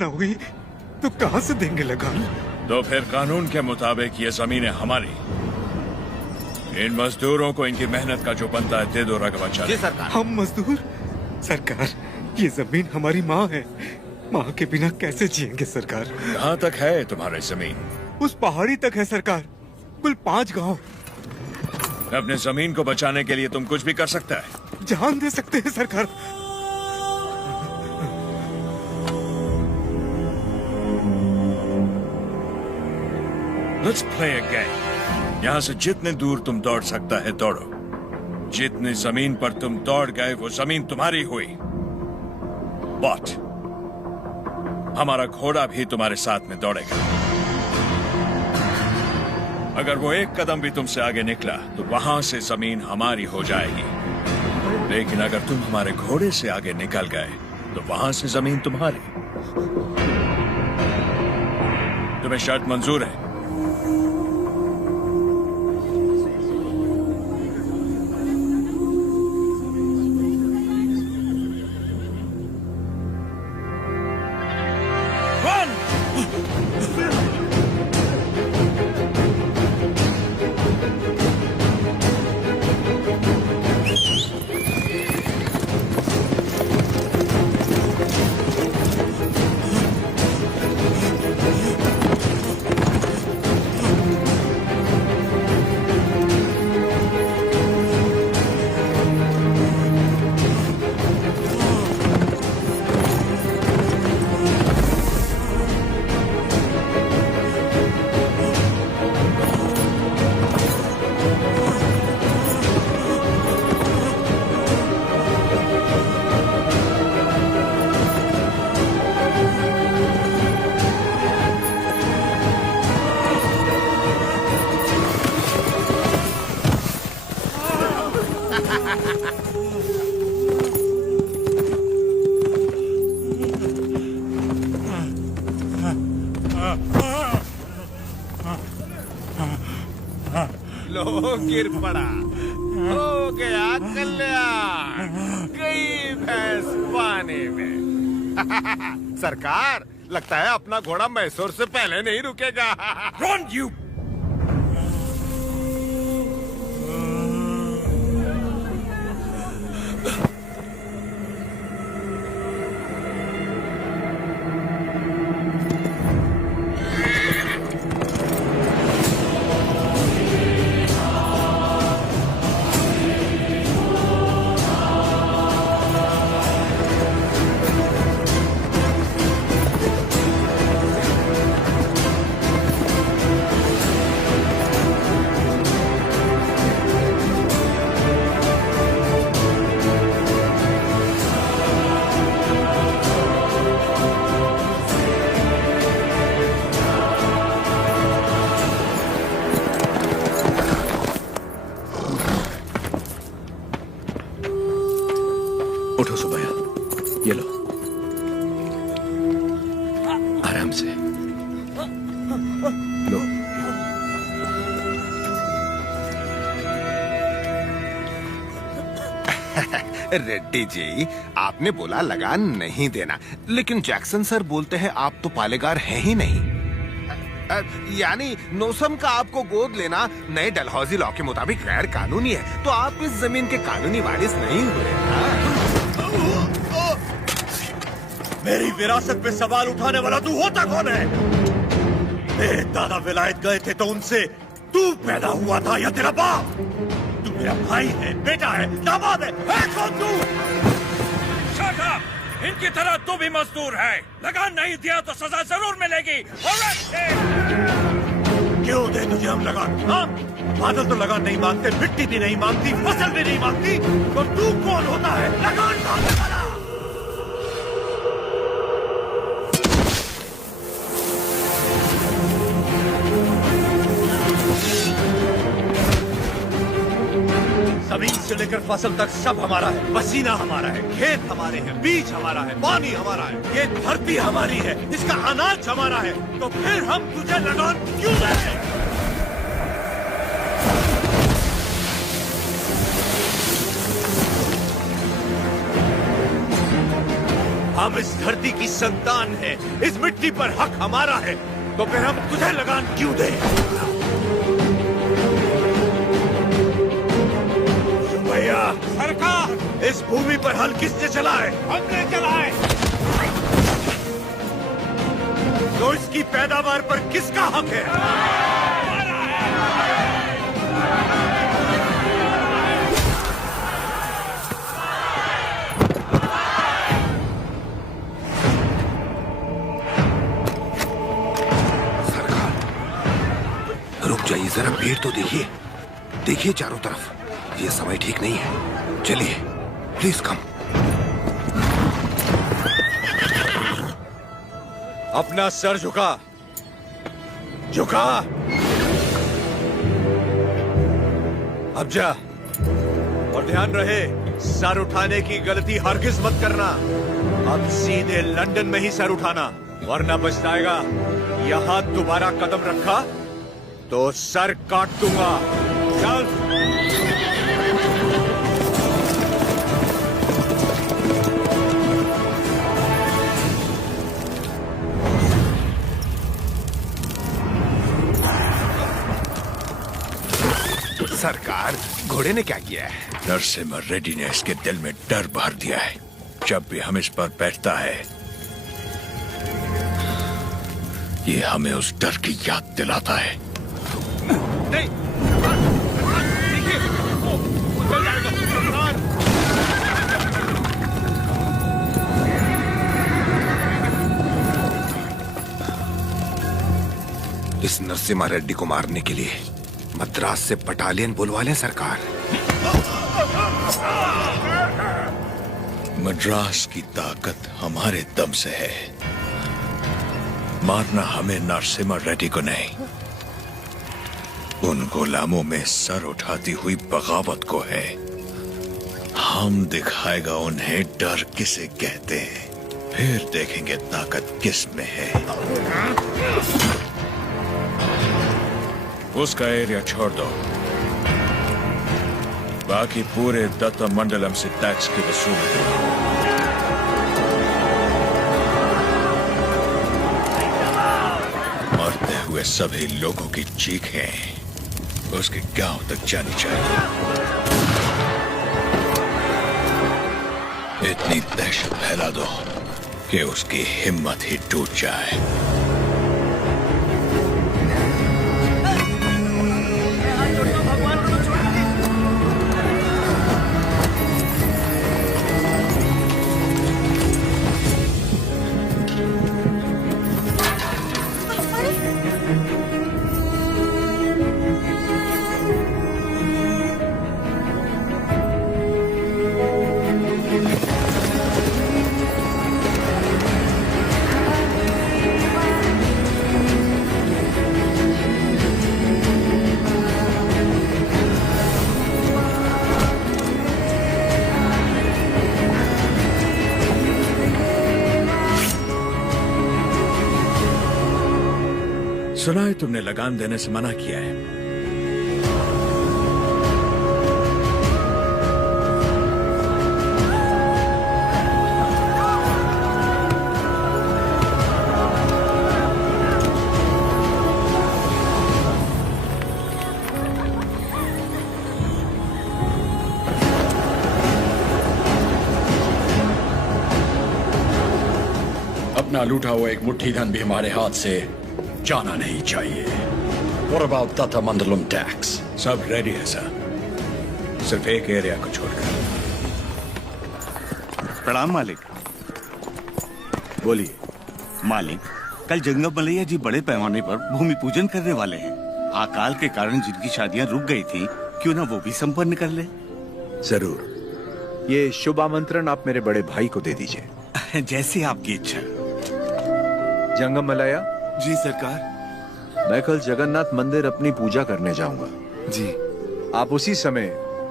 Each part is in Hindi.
ना हुई तो कहां से देंगे लगान? तो फिर कानून के मुताबिक ये जमीन है हमारी। इन मजदूरों को इनकी मेहनत का जो बनता है दे दो रघुवंशा। जी सरकार। हम मजदूर? सरकार, ये जमीन हमारी माँ है। माँ के बिना कैसे जिएंगे सरकार? कहाँ तक है तुम्हारी जमीन? उस पहाड़ी तक है सरकार, कुल 5 गांव। अपने जमीन को बचाने के लिए तुम कुछ भी कर सकता है। जान दे सकते हैं सरकार। Let's play a game. यहाँ से जितने दूर तुम दौड़ सकता है दौड़ो। जितनी जमीन पर तुम दौड़ गए वो जमीन तुम्हारी हुई। But हमारा घोड़ा भी तुम्हारे साथ में दौड़ेगा। अगर वो एक कदम भी तुमसे आगे निकला तो वहां से जमीन हमारी हो जाएगी। लेकिन अगर तुम हमारे घोड़े से आगे निकल गए तो वहां से जमीन तुम्हारी। तुम्हें शर्त मंजूर है? लो गिर पड़ा। हो गया कल्याण, गई भैंस पानी में। सरकार, लगता है अपना घोड़ा मैसूर से पहले नहीं रुकेगा। Run, you! उठो सुबैया, ये लो, आराम से लो। रेड्डी जी, आपने बोला लगान नहीं देना, लेकिन जैक्सन सर बोलते हैं आप तो पालेगार हैं ही नहीं। यानी नोसम का आपको गोद लेना नए डलहौजी लॉ के मुताबिक गैर कानूनी है, तो आप इस जमीन के कानूनी वारिस नहीं हुए। मेरी विरासत पे सवाल उठाने वाला तू होता कौन है? मेरे दादा विलायत गए थे तो उनसे तू पैदा हुआ था या तेरा बाप? तू मेरा भाई है, बेटा है, दामाद है कौन तू? Shut up! इनकी तरह तू भी मजदूर है। लगान नहीं दिया तो सजा जरूर मिलेगी। क्यों दे तुझे हम लगान? हाँ? बादल तो लगान नहीं मांगते, मिट्टी भी नहीं मांगती, फसल भी नहीं मांगती, तो तू कौन होता है लगान मांगने वाला? जमीन से लेकर फसल तक सब हमारा है। पसीना हमारा है, खेत हमारे हैं, बीज हमारा है, पानी हमारा है, ये धरती हमारी है, इसका अनाज हमारा है। तो फिर हम तुझे लगान क्यों दें? हम इस धरती की संतान हैं, इस मिट्टी पर हक हमारा है, तो फिर हम तुझे लगान क्यों दें? भैया सरकार, इस भूमि पर हल किसने चलाए? हमने चलाए। तो इसकी पैदावार पर किसका हक है? रुक जाइए जरा, भीड़ तो देखिए, देखिए चारों तरफ, ये समय ठीक नहीं है। चलिए प्लीज कम। अपना सर झुका, झुका। अब जा, और ध्यान रहे, सर उठाने की गलती हरगिज मत करना। अब सीधे लंदन में ही सर उठाना, वरना पछताएगा। यहां दोबारा कदम रखा तो सर काट दूंगा। चल। सरकार, घोड़े ने क्या किया है? नरसिम्हा रेड्डी ने इसके दिल में डर भर दिया है। जब भी हम इस पर बैठता है, ये हमें उस डर की याद दिलाता है। नहीं, देखिए, वो चल जाएगा। इस नरसिम्हा रेड्डी को मारने के लिए मद्रास से बटालियन बुलवा लें सरकार। मद्रास की ताकत हमारे दम से है, मारना हमें नरसिम्हा रेड्डी को नहीं, उन गुलामों में सर उठाती हुई बगावत को है। हम दिखाएगा उन्हें डर किसे कहते हैं, फिर देखेंगे ताकत किस में है। उसका एरिया छोड़ दो, बाकी पूरे दत्ता मंडलम से टैक्स की वसूली। मरते हुए सभी लोगों की चीखें उसके गांव तक जानी चाहिए। इतनी दहशत फैला दो कि उसकी हिम्मत ही टूट जाए। सुना है तुमने लगान देने से मना किया है। अपना लूटा हुआ एक मुट्ठी धन भी हमारे हाथ से जाना नहीं चाहिए। What about Tata Mandalam tax? सब रेडी है सर, सिर्फ एक एरिया को छोड़कर। प्रणाम मालिक। बोलिए। मालिक, कल जंगम मलैया जी बड़े पैमाने पर भूमि पूजन करने वाले हैं। अकाल के कारण जिनकी शादियां रुक गई थी, क्यों ना वो भी संपन्न कर ले। जरूर, ये शुभ आमंत्रण आप मेरे बड़े भाई को दे दीजिए। जैसे आपकी इच्छा। जंगम मलैया जी सरकार। मैं कल जगन्नाथ मंदिर अपनी पूजा करने जाऊंगा। जी। आप उसी समय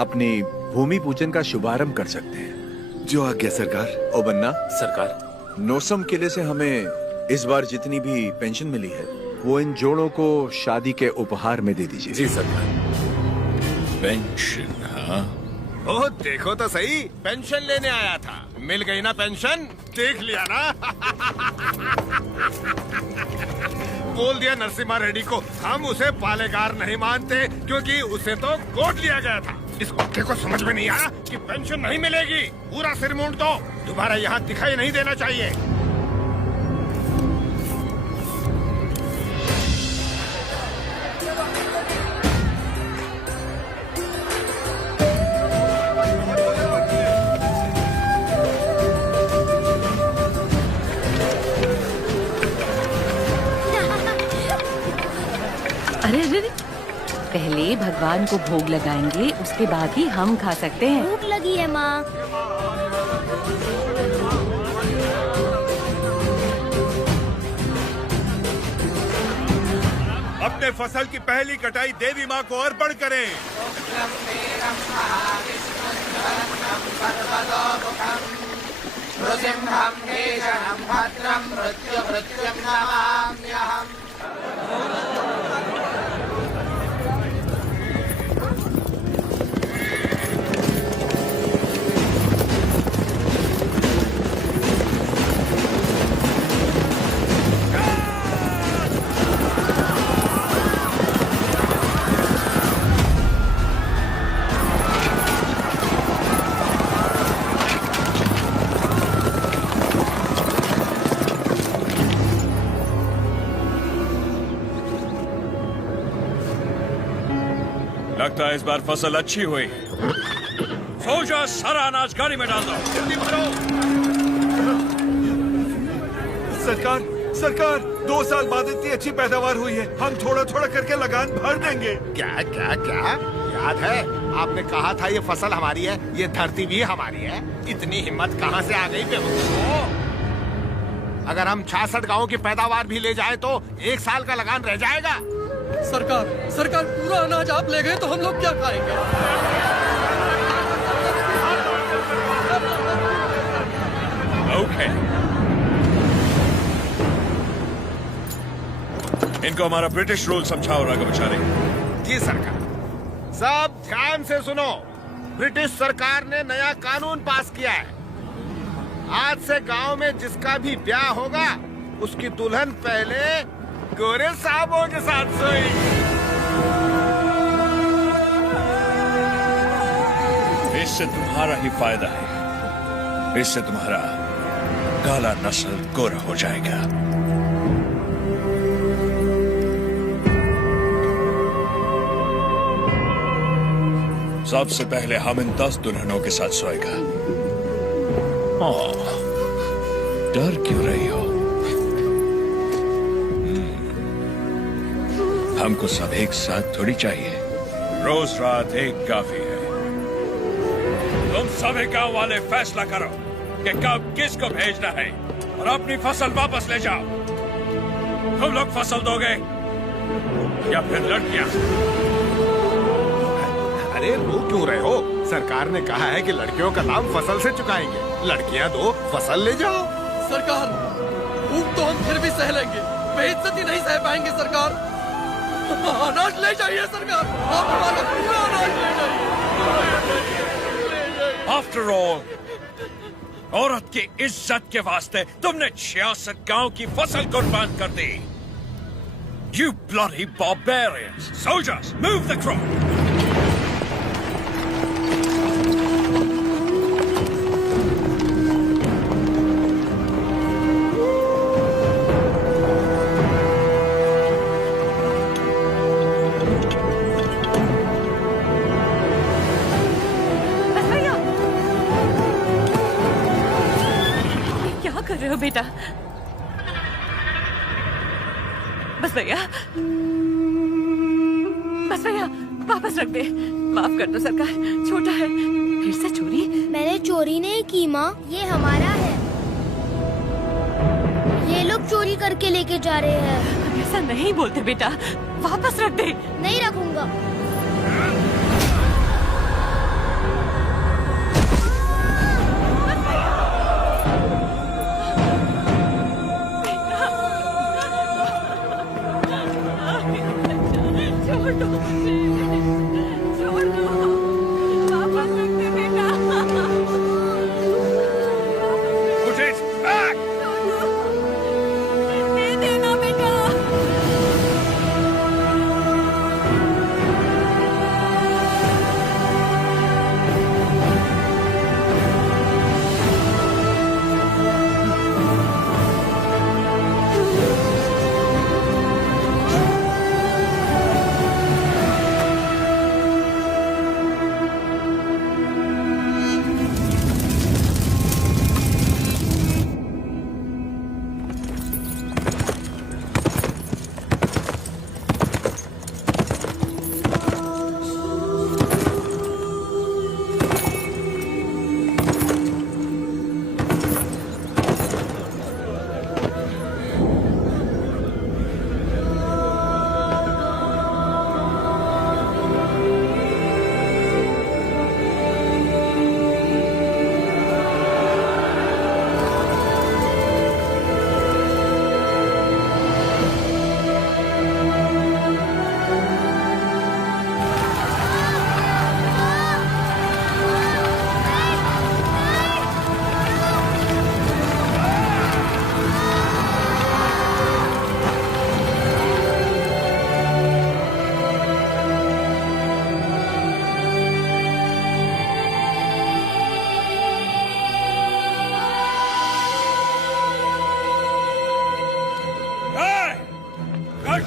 अपनी भूमि पूजन का शुभारंभ कर सकते हैं। जो आज्ञा सरकार। ओ बन्ना, सरकार। नोसम किले से हमें इस बार जितनी भी पेंशन मिली है, वो इन जोड़ों को शादी के उपहार में दे दीजिए। जी सरकार। पेंशन? हाँ, ओह देखो तो सही, पेंशन लेने आया था। मिल गई ना पेंशन, देख लिया ना। बोल दिया नरसिम्हा रेड्डी को, हम उसे पालेगार नहीं मानते क्योंकि उसे तो गोद लिया गया था। इस कुत्ते को समझ में नहीं आया कि पेंशन नहीं मिलेगी। पूरा सिर मूंड दो, दोबारा यहाँ दिखाई नहीं देना चाहिए। अरे अरे अरे, पहले भगवान को भोग लगाएंगे, उसके बाद ही हम खा सकते हैं। भूख लगी है माँ। अपने फसल की पहली कटाई देवी माँ को अर्पण करें। लगता है इस बार फसल अच्छी हुई। सोल्जर्स, सारा अनाज गाड़ी में डाल दो। जल्दी भरो। सरकार, सरकार, 2 साल बाद इतनी अच्छी पैदावार हुई है, हम थोड़ा थोड़ा करके लगान भर देंगे। क्या क्या क्या याद है आपने कहा था ये फसल हमारी है, ये धरती भी हमारी है। इतनी हिम्मत कहाँ से आ गई बेवकूफों? अगर हम 66 गांवों की पैदावार भी ले जाए तो 1 साल का लगान रह जाएगा। सरकार, सरकार, पूरा अनाज आप ले गए तो हम लोग क्या खाएंगे? ओके, इनको हमारा ब्रिटिश रूल समझाओ राघवाचारी। जी सरकार। सब ध्यान से सुनो, ब्रिटिश सरकार ने नया कानून पास किया है। आज से गांव में जिसका भी ब्याह होगा उसकी दुल्हन पहले गोरे साहबों के साथ सोएगी। इससे तुम्हारा ही फायदा है, इससे तुम्हारा काला नस्ल गोरा हो जाएगा। सबसे पहले हम इन 10 दुल्हनों के साथ सोएगा। डर क्यों रही हो? हमको सब एक साथ थोड़ी चाहिए, रोज रात एक काफी है। तुम सभी गांव वाले फैसला करो कि कब किसको भेजना है और अपनी फसल वापस ले जाओ। तुम लोग फसल दोगे या फिर लड़कियां? अरे रो क्यों रहे हो? सरकार ने कहा है कि लड़कियों का दाम फसल से चुकाएंगे। लड़कियां दो, फसल ले जाओ। सरकार, भूख तो हम फिर भी सह लेंगे, बेइज्जती नहीं सह पाएंगे सरकार। अनाज ले जाइए सरकार, आप हमारा पूरा अनाज ले जाइए। आफ्टर ऑल, औरत की इज्जत के वास्ते तुमने 66 गांव की फसल कुर्बान कर दी। You bloody barbarians! Soldiers, move the crop! कर रहे हो बेटा? बस भैया, बस भैया, वापस रख दे। माफ कर दो सरकार, छोटा है। फिर से चोरी? मैंने चोरी नहीं की माँ, ये हमारा है। ये लोग चोरी करके लेके जा रहे हैं। ऐसा नहीं बोलते बेटा, वापस रख दे। नहीं रखूंगा। छोड़ दो, छोड़ दो, वापस रख दे।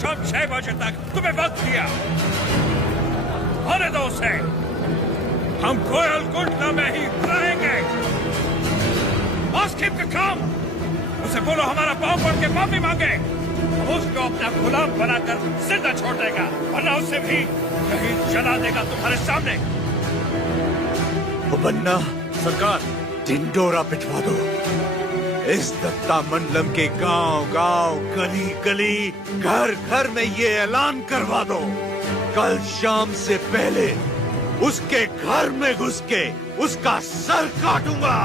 शाम 6 बजे तक तुम्हें वक्त दिया। होने दो उसे। हम कोयल कुंडला में ही रहेंगे। Ask him to come। उसे बोलो हमारा पाँव पड़ के माफी मांगे। उसको अपना गुलाम बनाकर जिंदा छोड़ देगा, वरना उसे भी कहीं जला देगा तुम्हारे सामने। ओ बन्ना, सरकार ढिंडोरा पिटवा दो। इस दत्ता मंडलम के गांव गांव, गली गली, घर घर में ये ऐलान करवा दो, कल शाम से पहले उसके घर में घुस के उसका सर काटूंगा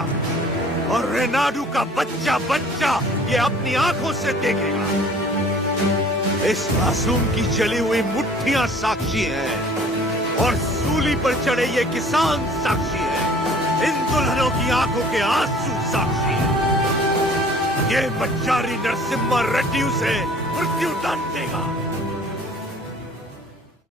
और रेनाडू का बच्चा बच्चा ये अपनी आंखों से देखेगा। इस मासूम की जली हुई मुट्ठियां साक्षी हैं और सूली पर चढ़े ये किसान साक्षी हैं। इन दुल्हनों की आंखों के आंसू साक्षी हैं। ये बच्चारी नरसिम्हा रेड्डी उसे मृत्यु दंड देगा।